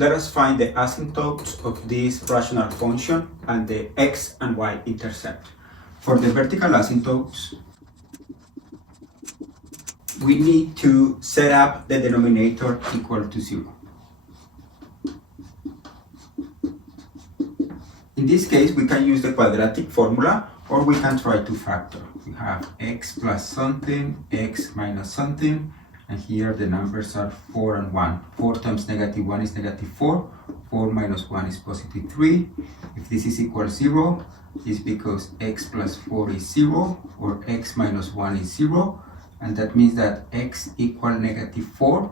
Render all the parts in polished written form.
let us find the asymptotes of this rational function and the x and y-intercept. For the vertical asymptotes, we need to set up the denominator equal to 0. In this case, we can use the quadratic formula, or we can try to factor. We have x plus something, x minus something, and here the numbers are 4 and 1. 4 times negative 1 is negative 4. 4 minus 1 is positive 3. If this is equal to 0, it's because x plus 4 is 0, or x minus 1 is 0, and that means that x equal negative 4,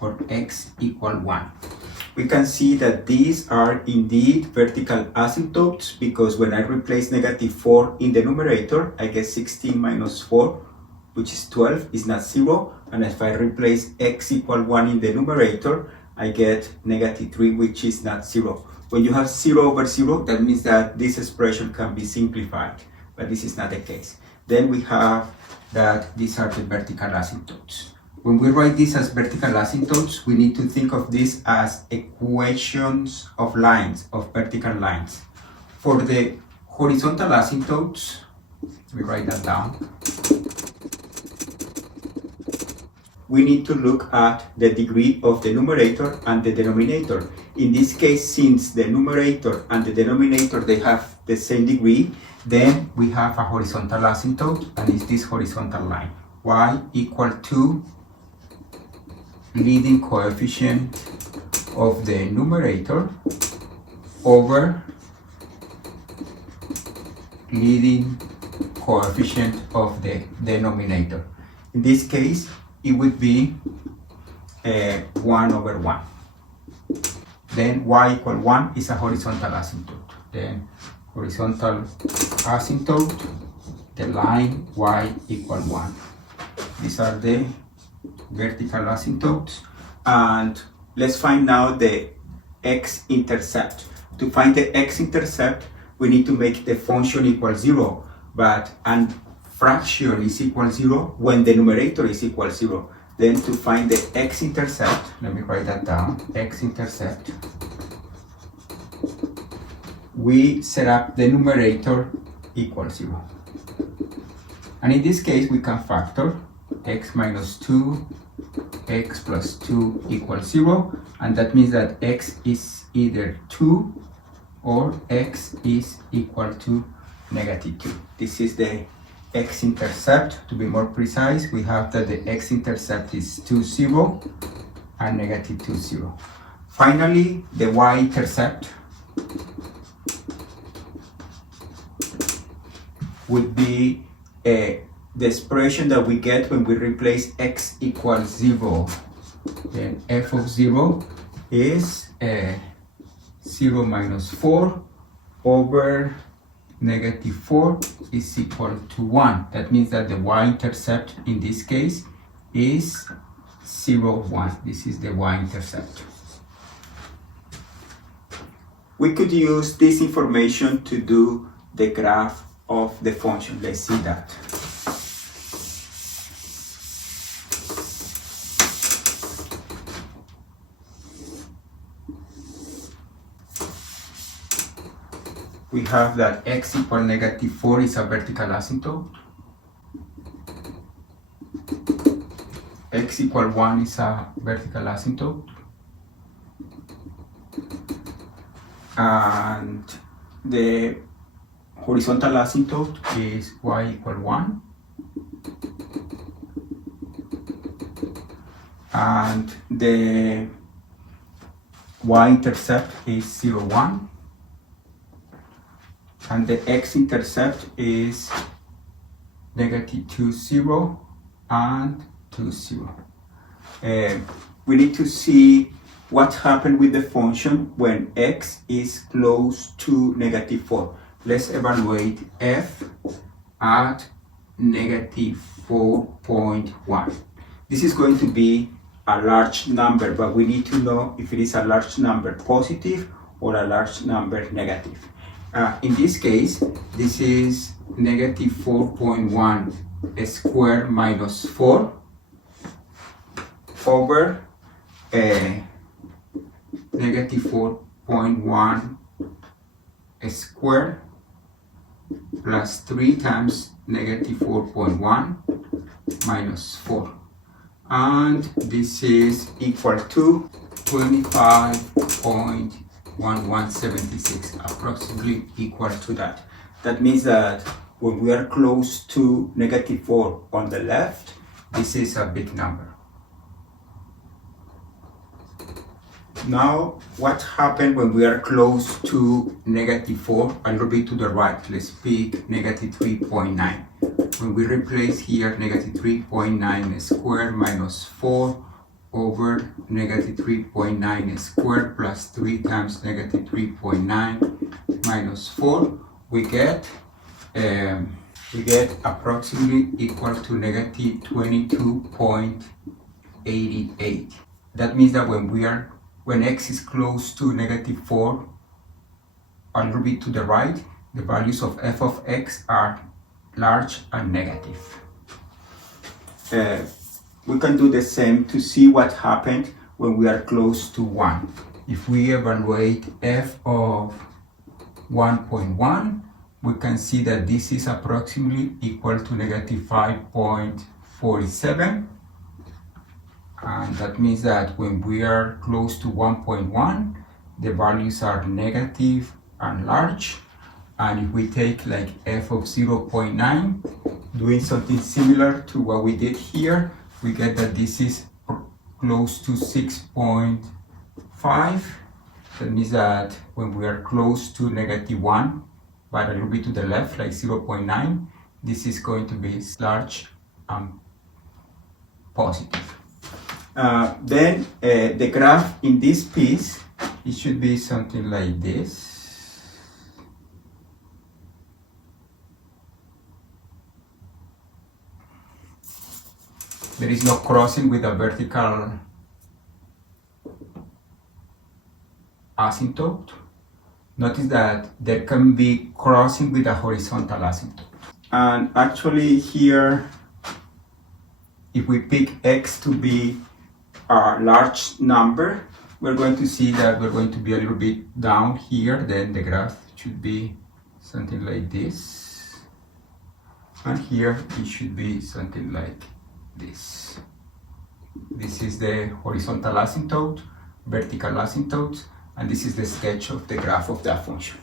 or x equal 1. We can see that these are indeed vertical asymptotes, because when I replace negative 4 in the numerator, I get 16 minus 4, which is 12, is not 0. And if I replace x equal 1 in the numerator, I get negative 3, which is not 0. When you have 0 over 0, that means that this expression can be simplified, but this is not the case. Then we have that these are the vertical asymptotes. When we write this as vertical asymptotes, we need to think of this as equations of lines, of vertical lines. For the horizontal asymptotes, we write that down. We need to look at the degree of the numerator and the denominator. In this case, since the numerator and the denominator, they have the same degree, then we have a horizontal asymptote, and it's this horizontal line. Y equal to leading coefficient of the numerator over leading coefficient of the denominator. In this case, it would be 1 over 1. Then y equal 1 is a horizontal asymptote. Then horizontal asymptote, the line y equal 1. These are the vertical asymptotes. And let's find now the x-intercept. To find the x-intercept, we need to make the function equal 0, but a fraction is equal 0 when the numerator is equal 0. Then to find the x-intercept, let me write that down, x-intercept, we set up the numerator equal 0. And in this case, we can factor x minus 2, x plus 2 equals 0, and that means that x is either 2 or x is equal to negative 2. This is the x-intercept. To be more precise, we have that the x-intercept is 2, 0 and negative 2, 0. Finally, the y-intercept would be the expression that we get when we replace x equals 0. Then f of 0 is 0 minus 4 over negative 4 is equal to 1. That means that the y-intercept in this case is 0, 1. This is the y-intercept. We could use this information to do the graph of the function. Let's see that. We have that x equal negative 4 is a vertical asymptote. X equal 1 is a vertical asymptote. And the horizontal asymptote is y equal 1. And the y-intercept is 0, 1. And the x-intercept is negative 2, 0 and 2, 0. We need to see what happened with the function when x is close to negative 4. Let's evaluate f at negative 4.1. This is going to be a large number, but we need to know if it is a large number positive or a large number negative. In this case, this is negative 4.1 squared minus 4 over negative negative 4.1 squared plus 3 times negative 4.1 minus 4. And this is equal to 25.1176, approximately equal to that. That means that when we are close to negative 4 on the left, this is a big number. Now, what happened when we are close to negative 4, a little bit to the right? Let's pick negative 3.9. When we replace here negative 3.9 squared minus 4 over negative 3.9 squared plus 3 times negative 3.9 minus 4, we get approximately equal to negative 22.88. That means that when x is close to negative 4, a little bit to the right, the values of f of x are large and negative. We can do the same to see what happened when we are close to 1. If we evaluate f of 1.1, we can see that this is approximately equal to negative 5.47. And that means that when we are close to 1.1, the values are negative and large. And if we take like f of 0.9, doing something similar to what we did here, we get that this is close to 6.5. That means that when we are close to negative 1, but a little bit to the left, like 0.9, this is going to be large and positive. Then the graph in this piece, it should be something like this. There is no crossing with a vertical asymptote. Notice that there can be crossing with a horizontal asymptote. And actually here, if we pick x to be a large number, we're going to see that we're going to be a little bit down here. Then the graph should be something like this. And here it should be something like this. This is the horizontal asymptote, vertical asymptote, and this is the sketch of the graph of that function.